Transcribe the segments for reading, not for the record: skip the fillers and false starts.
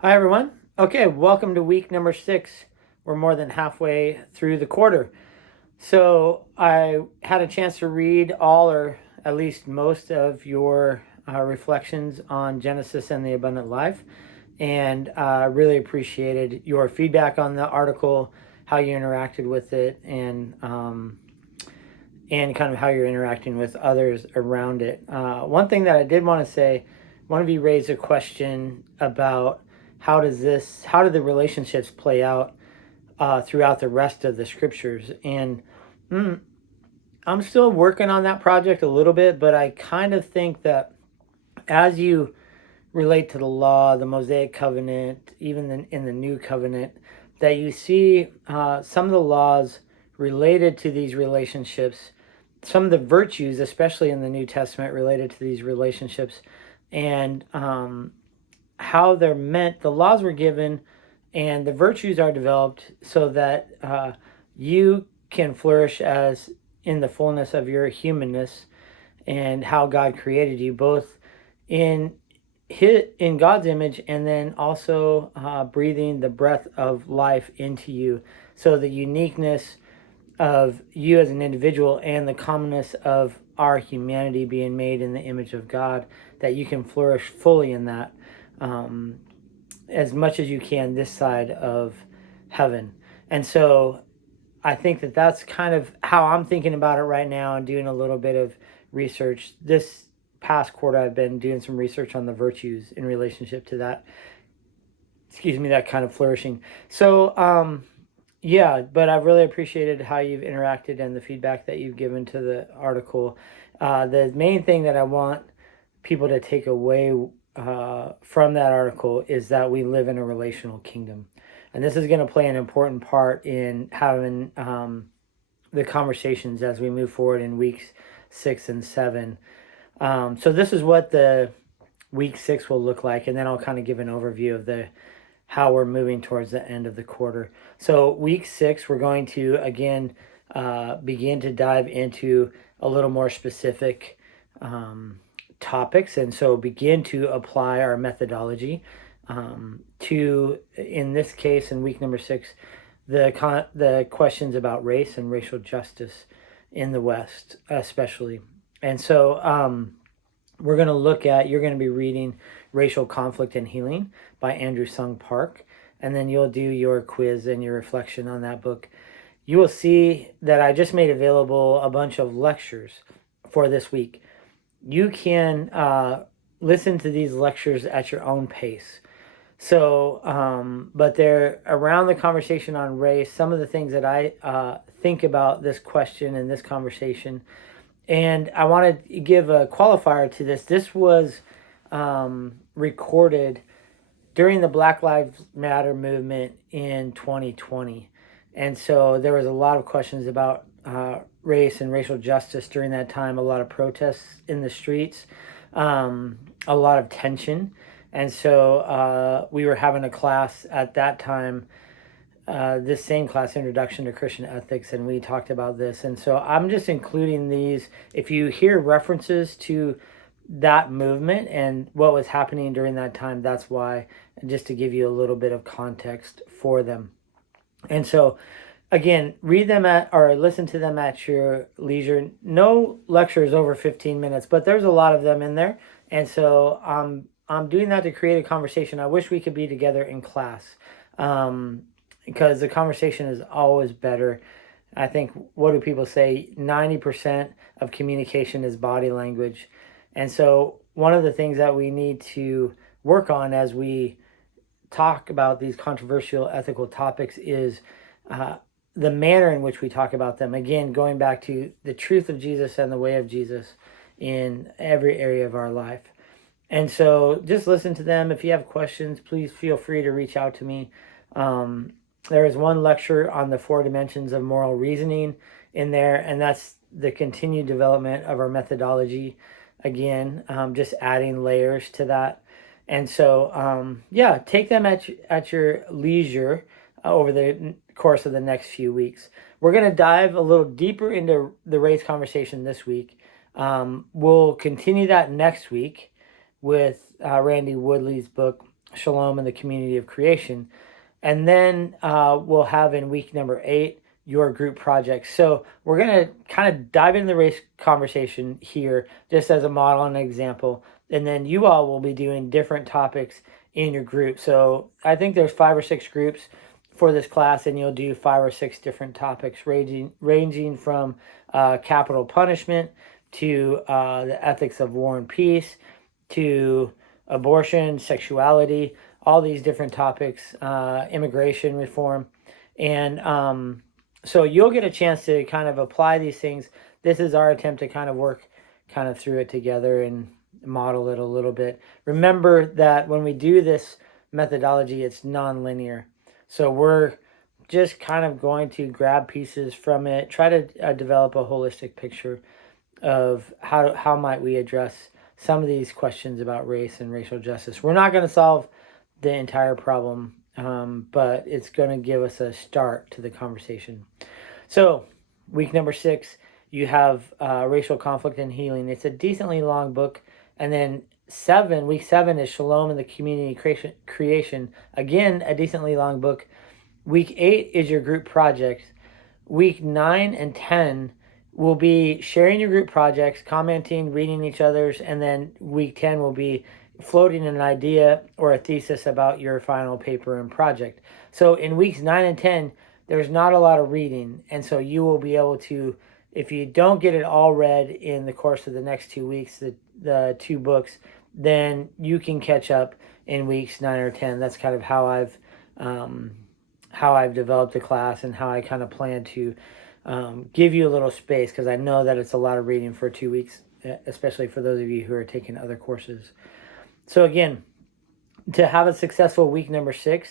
Hi, everyone. Okay, welcome to week number 6. We're more than halfway through the quarter. So, I had a chance to read all or at least most of your reflections on Genesis and the Abundant Life, and really appreciated your feedback on the article, how you interacted with it, and kind of how you're interacting with others around it. One thing that I did want to say, one of you raised a question about how do the relationships play out throughout the rest of the scriptures, and mm, I'm still working on that project a little bit, but I kind of think that as you relate to the law, the Mosaic covenant, even in the new covenant, that you see some of the laws related to these relationships, some of the virtues, especially in the New Testament, related to these relationships, and how they're meant. The laws were given, and the virtues are developed so that you can flourish as in the fullness of your humanness and how God created you, both in God's image, and then also breathing the breath of life into you. So the uniqueness of you as an individual and the commonness of our humanity being made in the image of God, that you can flourish fully in that as much as you can this side of heaven. And so I think that that's kind of how I'm thinking about it right now and doing a little bit of research. This past quarter, I've been doing some research on the virtues in relationship to that, that kind of flourishing. So, yeah, but I've really appreciated how you've interacted and the feedback that you've given to the article. The main thing that I want people to take away from that article is that we live in a relational kingdom. And this is going to play an important part in having the conversations as we move forward in weeks 6 and 7. So this is what the week 6 will look like, and then I'll kind of give an overview of how we're moving towards the end of the quarter. So week 6, we're going to again begin to dive into a little more specific topics, and so begin to apply our methodology to, in this case, in week number 6, the questions about race and racial justice in the West, especially. And so you're going to be reading Racial Conflict and Healing by Andrew Sung Park, and then you'll do your quiz and your reflection on that book. You will see that I just made available a bunch of lectures for this week. You can listen to these lectures at your own pace. So, but they're around the conversation on race, some of the things that I think about this question and this conversation. And I want to give a qualifier to this. This was recorded during the Black Lives Matter movement in 2020. And so there was a lot of questions about race and racial justice during that time, a lot of protests in the streets, a lot of tension. And so we were having a class at that time, this same class, Introduction to Christian Ethics, and we talked about this. And so I'm just including these. If you hear references to that movement and what was happening during that time, that's why, just to give you a little bit of context for them. And so, again, read them or listen to them at your leisure. No lectures over 15 minutes, but there's a lot of them in there. And so I'm doing that to create a conversation. I wish we could be together in class, because the conversation is always better. I think, what do people say? 90% of communication is body language. And so one of the things that we need to work on as we talk about these controversial ethical topics is the manner in which we talk about them. Again, going back to the truth of Jesus and the way of Jesus in every area of our life. And so just listen to them. If you have questions, please feel free to reach out to me. There is one lecture on the 4 dimensions of moral reasoning in there, and that's the continued development of our methodology. Again, just adding layers to that. And so, yeah, take them at your leisure over the course of the next few weeks. We're going to dive a little deeper into the race conversation this week. We'll continue that next week with Randy Woodley's book, Shalom and the Community of Creation. And then we'll have in week number 8 your group projects. So we're going to kind of dive into the race conversation here just as a model and an example. And then you all will be doing different topics in your group. So I think there's 5 or 6 groups for this class, and you'll do 5 or 6 different topics ranging from capital punishment to the ethics of war and peace to abortion, sexuality, all these different topics, immigration reform. And so you'll get a chance to kind of apply these things. This is our attempt to kind of work kind of through it together and model it a little bit. Remember that when we do this methodology, it's non-linear. So we're just kind of going to grab pieces from it, try to develop a holistic picture of how might we address some of these questions about race and racial justice. We're not going to solve the entire problem, but it's going to give us a start to the conversation. So week number 6, you have Racial Conflict and Healing. It's a decently long book. And then week 7 is Shalom and the Community Creation. Again, a decently long book. Week 8 is your group projects. Week 9 and 10 will be sharing your group projects, commenting, reading each other's, and then week 10 will be floating an idea or a thesis about your final paper and project. So in weeks 9 and 10, there's not a lot of reading, and so you will be able to, if you don't get it all read in the course of the next 2 weeks, the 2 books, then you can catch up in weeks 9 or 10. That's kind of how I've developed the class and how I kind of plan to give you a little space, because I know that it's a lot of reading for 2 weeks, especially for those of you who are taking other courses. So again, to have a successful week number 6,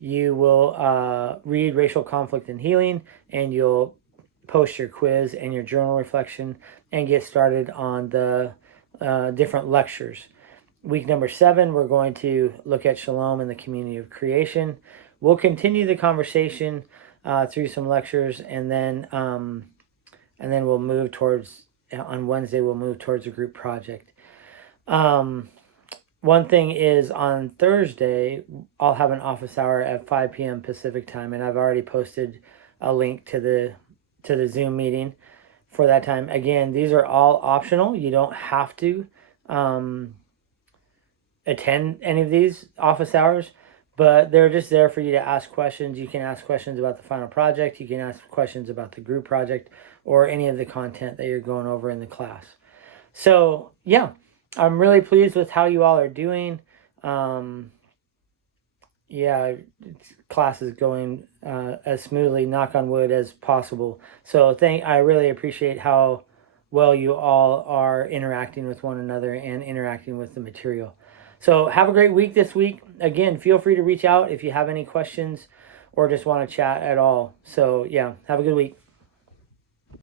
you will read Racial Conflict and Healing, and you'll post your quiz and your journal reflection and get started on the different lectures. Week number 7, we're going to look at Shalom and the Community of Creation. We'll continue the conversation through some lectures, and then we'll move towards, on Wednesday, we'll move towards a group project. One thing is, on Thursday, I'll have an office hour at 5 p.m. Pacific time, and I've already posted a link to the Zoom meeting for that time. Again, these are all optional. You don't have to attend any of these office hours, but they're just there for you to ask questions. You can ask questions about the final project. You can ask questions about the group project or any of the content that you're going over in the class. So, yeah, I'm really pleased with how you all are doing. Class is going as smoothly, knock on wood, as possible. So I really appreciate how well you all are interacting with one another and interacting with the material. So have a great week this week. Again, feel free to reach out if you have any questions or just want to chat at all. So yeah, have a good week.